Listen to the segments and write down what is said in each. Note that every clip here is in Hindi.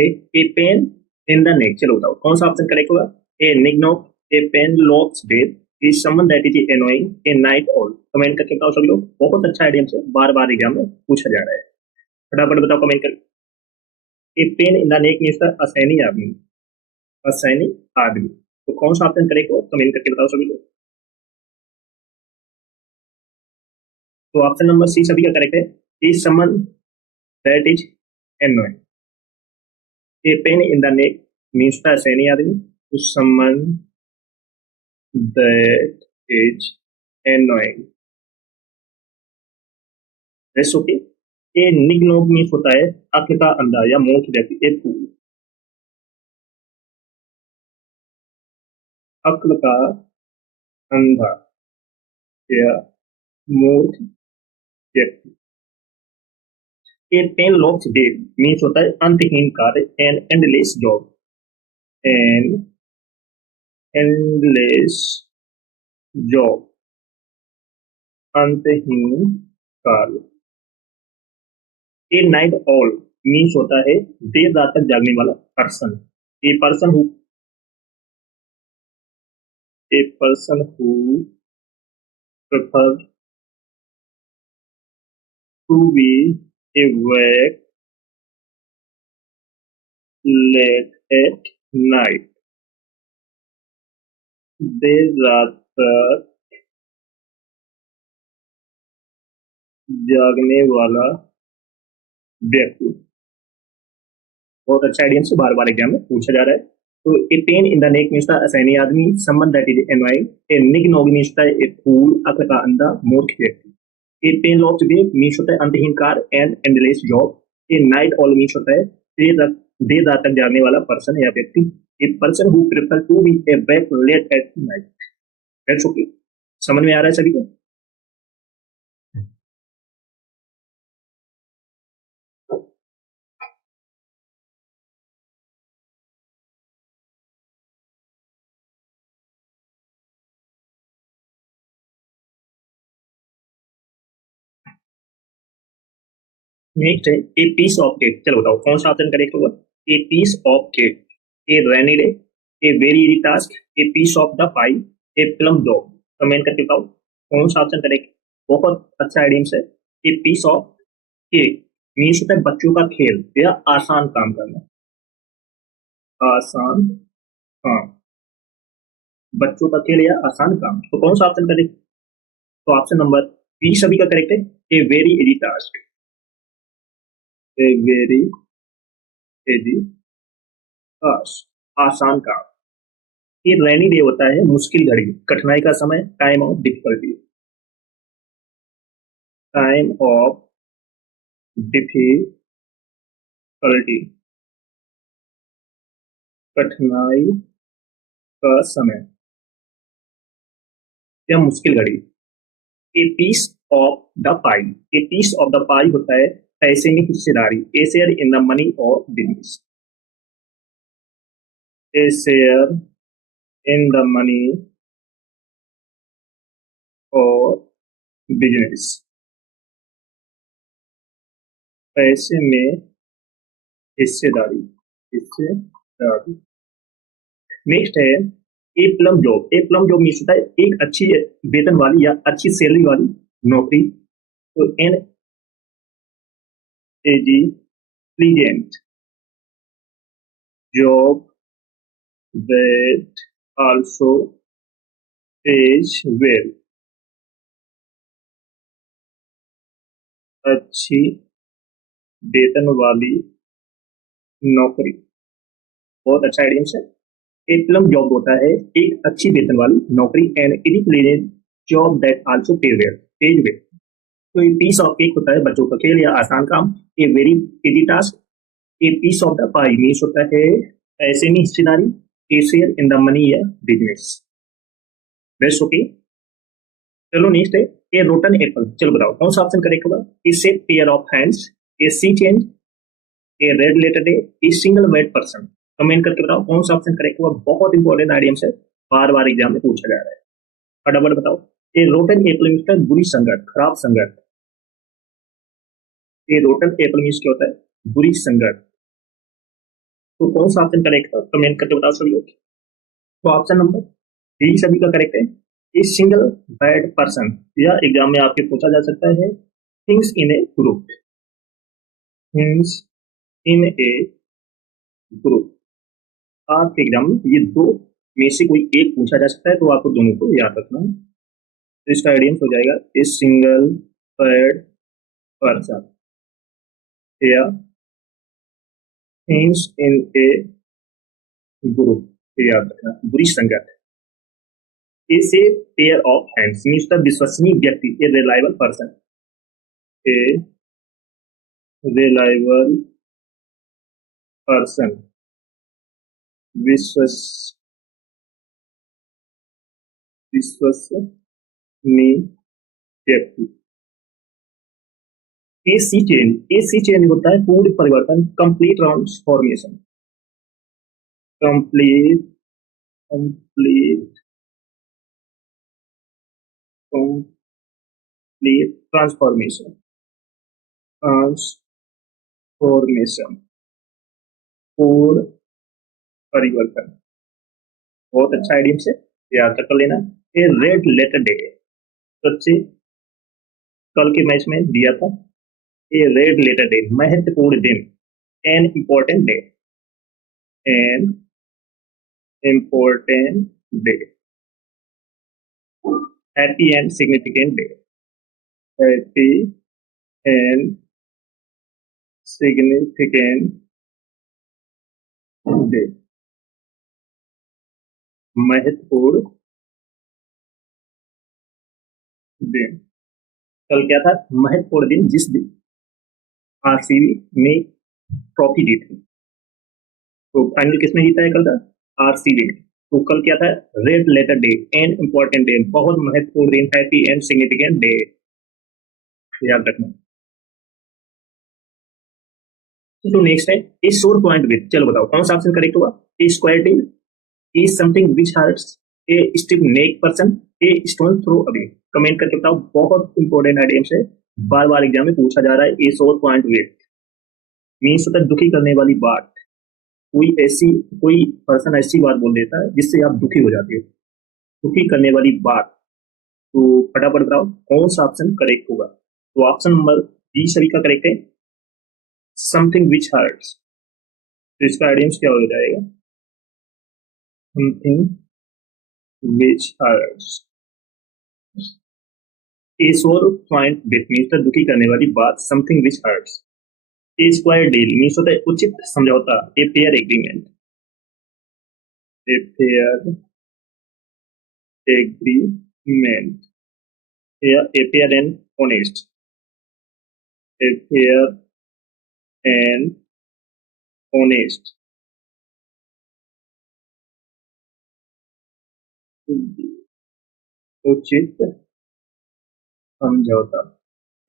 ए पेन इन द नेक, चलो बताओ कौन सा ऑप्शन करेक्ट होगा। A nignog, a pen locks death, is someone that is annoying, a night all. Comment करके बताओ सभी लोग, बहुत अच्छा आइडिया से बार बार एग्जाम में पूछा जा रहा है, फटाफट बताओ कमेंट करके। A pain in the neck means असैनी आदमी, असैनी आदमी, तो कौन सा ऑप्शन करेक्ट हो कमेंट करके बताओ सभी लोग। तो ऑप्शन नंबर सी सभी का करेक्ट है, is someone that is annoying. A pain in the neck means असैनी आदमी, to someone that is annoying. That's okay. A nignog means होता है अक्ल का अंधा या मूर्ख व्यक्ति, ए फूल, अक्ल का अंधा या मूर्ख व्यक्ति। A pen locks dead means होता है अंतहीन कार्य, an endless job, an endless job, अंतहीन कार्य। ए नाइट ऑल मीन्स होता है देर रात तक जागने वाला person, a person who prefer to be awake late at night, देर रात तक जागने वाला व्यक्ति। बहुत अच्छा आइडिया से बार बार एग्जाम में पूछा जा रहा है। तो a pain in the neck means असैनी आदमी, someone that is annoying, a nignog means a fool, अक्ल का अंधा, मूर्ख व्यक्ति। A pen locks dead means होता है अंतहीन कार and endless job. A night all means होता है देर रात तक जागने वाला पर्सन या व्यक्ति। A person who prefer to be awake late at night. That's okay, समझ में आ रहा है सभी को। नेक्स्ट है ए पीस ऑफ केक, चलो बताओ कौन सा ऑप्शन करेक्ट होगा। A piece of cake, a rainy day, a very easy task, a piece of the pie, a plum dog. Comment करके बताओ कौन सा ऑप्शन करेक्ट। बहुत अच्छा आइडिया है। A piece of cake means होता है बच्चों का खेल या आसान काम करना, आसान काम, बच्चों का खेल या आसान काम, तो कौन सा ऑप्शन करेक्ट। तो ऑप्शन नंबर बी सभी का करेक्ट है, ए वेरी इजी टास्क, ए वेरी इजी टास्क, आसान काम। ये रेनी डे होता है मुश्किल घड़ी, कठिनाई का समय, time of difficulty, time of difficulty, कठिनाई का समय या मुश्किल घड़ी। A piece of the pie, a piece of the pie होता है पैसे में हिस्सेदारी, a share in the money और business, a share in the money और बिजनेस, पैसे में हिस्सेदारी, हिस्सेदारी। नेक्स्ट है a plum job, a plum job means होता है एक अच्छी वेतन वाली या अच्छी सैलरी वाली नौकरी। तो an easy pleasant job that also pays well, अच्छी वेतन वाली नौकरी। बहुत अच्छा आइडिया है। ए प्लम जॉब होता है एक अच्छी वेतन वाली नौकरी, and easy pleasant job that also pays well. तो ए पीस ऑफ केक होता है बच्चों का खेल या आसान काम, a very easy task, a piece of the pie means होता है पैसे में हिस्सेदारी, a share in the money या बिजनेस। बेस्ट ओके, चलो नेक्स्ट है ए रोटन एप्पल, चलो बताओ कौन सा ऑप्शन करेक्ट होगा। A set pair of hands, a sea change, a red letter day, a single weight person. Comment करके बताओ कौन सा ऑप्शन करेक्ट होगा, बहुत इंपॉर्टेंट आइडिया है, बार बार एग्जाम में पूछा जा रहा है, फटाफट बताओ। ए रोटन एप्पल मीन्स होता है बुरी संगत, खराब संगत। ए रोटन एप्पल मीन्स क्या होता है, बुरी संगत। तो कौन सा ऑप्शन करेक्ट है कमेंट करके बताओ सभी लोग। तो ऑप्शन नंबर डी सभी का करेक्ट है। ए सिंगल बैड पर्सन, या एग्जाम में आपके पूछा जा सकता है things in A group, things in A group. आपके एग्जाम में ये दो में से कोई एक पूछा जा सकता है, तो आपको दोनों को याद रखना है। तो इसका आइडियंस हो जाएगा ए सिंगल बैड पर्सन या थिंग्स इन ए ग्रुप, याद रखना, बुरी संगत। Is a pair of hands means the विश्वसनीय व्यक्ति, a reliable person, a reliable person, विश्वसनीय व्यक्ति। ए सी चेंज, ए सी चेंज होता है पूर्ण परिवर्तन, complete transformation, complete complete complete transformation, transformation, पूर्ण परिवर्तन। बहुत अच्छा आइडियम से याद कर लेना। ए रेड लेटर डे, सबसे कल के मैच में दिया था, ए रेड लेटर डे महत्वपूर्ण दिन, an important day, an important day, happy and significant day, happy and significant day, महत्वपूर्ण दिन। कल क्या था? महत्वपूर्ण दिन, जिस दिन आरसीबी ने ट्रॉफी जीती। तो फाइनल किसने जीता है कल का? आरसीबी ने। तो कल क्या था? Red letter day, an important day, बहुत महत्वपूर्ण दिन, हैप्पी एंड सिग्निफिकेंट डे, याद रखना। तो नेक्स्ट है ए सोर पॉइंट विथ, चलो बताओ कौन सा ऑप्शन करेक्ट होगा? A square tail, a something which hurts, a stiff neck person, a stone throw away. Comment करके बताओ, बहुत इंपॉर्टेंट आइडियम्स है, बार बार एग्जाम में पूछा जा रहा है। ए सोर पॉइंट विथ मीन्स होता है दुखी करने वाली बात, कोई पर्सन ऐसी बात बोल देता है जिससे आप दुखी हो जाते हो, दुखी करने वाली बात। तो फटाफट बताओ कौन सा ऑप्शन करेक्ट होगा? तो ऑप्शन नंबर बी सभी का करेक्ट है, समथिंग विच हर्ट्स। तो इसका आइडियम्स क्या हो जाएगा? Something which hurts. ए सोर पॉइंट विथ मीन्स दुखी करने वाली बात, something which hurts. A square deal means होता है उचित समझौता, a fair agreement, a fair agreement, या a fair and honest, a fair and honest, उचित समझौता,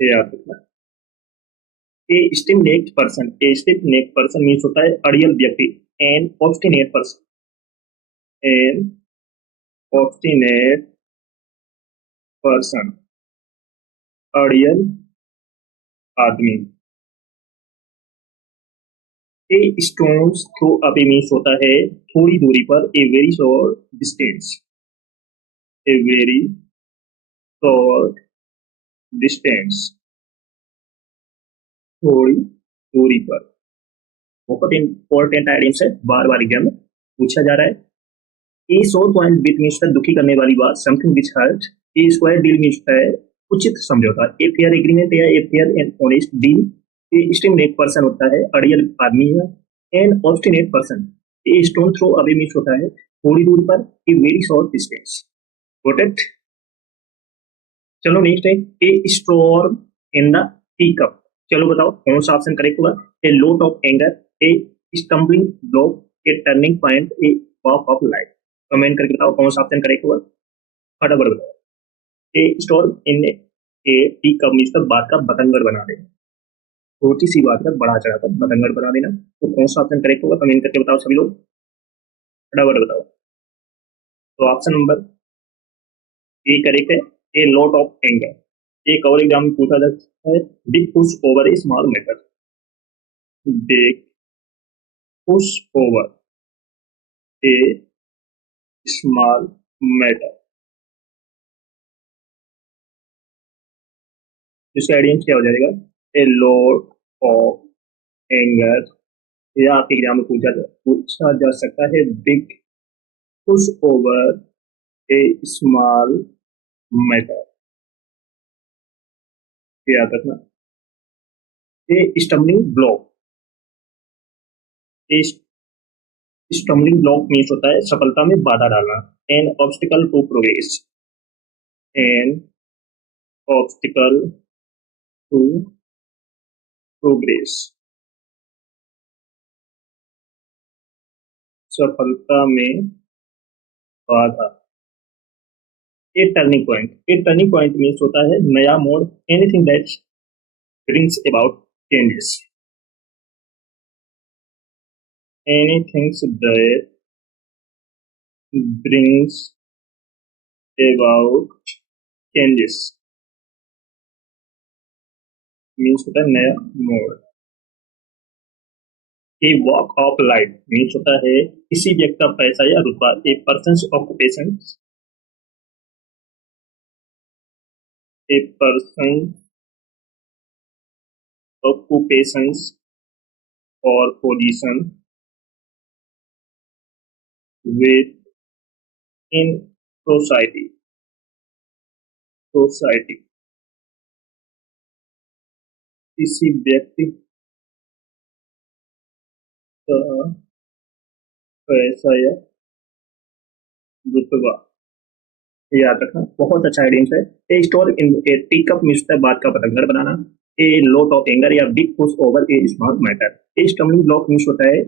याद रखना। A stiff necked person, a stiff necked person means होता है अड़ियल व्यक्ति, an obstinate person, an obstinate person, अड़ियल आदमी। A stone's throw away means होता है थोड़ी दूरी पर, a very short distance, A very short distance, थोड़ी दूरी पर। बहुत इंपॉर्टेंट आइडियम्स है, बार बार एग्जाम में पूछा जा रहा है। ए सोर पॉइंट विथ मीन्स दुखी करने वाली बात, something which hurt. A square deal means है उचित समझौता, ए फेयर एग्रीमेंट या a fair and honest deal. A stimulate person होता है अड़ियल आदमी है, an obstinate person. A stone throw away means होता है थोड़ी दूर पर, a very short distance. Got it? चलो नेक्स्ट है a storm in the tea cup. चलो बताओ कौन सा ऑप्शन करेक्ट होगा? A lot of anger, A stumbling block, A turning point, A pop of light. Comment करके बताओ कौन सा ऑप्शन करेक्ट होगा, फटाफट बताओ। ए storm in a teacup means बात का बतंगड़ बना देना, छोटी सी बात का बढ़ा चढ़ाकर बतंगड़ बना देना। तो कौन सा ऑप्शन करेक्ट होगा कमेंट करके बताओ सभी लोग, फटाफट बताओ। तो ऑप्शन नंबर ए करेक्ट है, ए लॉट ऑफ एंगर। एक और एग्जाम में पूछा जाता है big push over a small matter, big push over a small matter. इसका आइडियम क्या हो जाएगा? ए लॉट ऑफ एंगर, या आपके एग्जाम में पूछा जा सकता है big push over a small matter. याद रखना। A stumbling block, a stumbling block means होता है सफलता में बाधा डालना। An obstacle to progress, an obstacle to progress, सफलता में बाधा। A turning point, a turning point means होता है नया मोड़। Anything that brings about changes, anything that brings about changes means होता है नया मोड़। A walk of life means होता है किसी व्यक्ति का पैसा या रुतबा। A person occupation, a person occupations or position within society, किसी व्यक्ति का पैसा या रुतबा। याद रखना, बहुत अच्छा आइडियम्स है। A storm in a teacup means बात का पतंगर बनाना। ए लॉट ऑफ एंगर या big push over a small matter. A stumbling block means होता है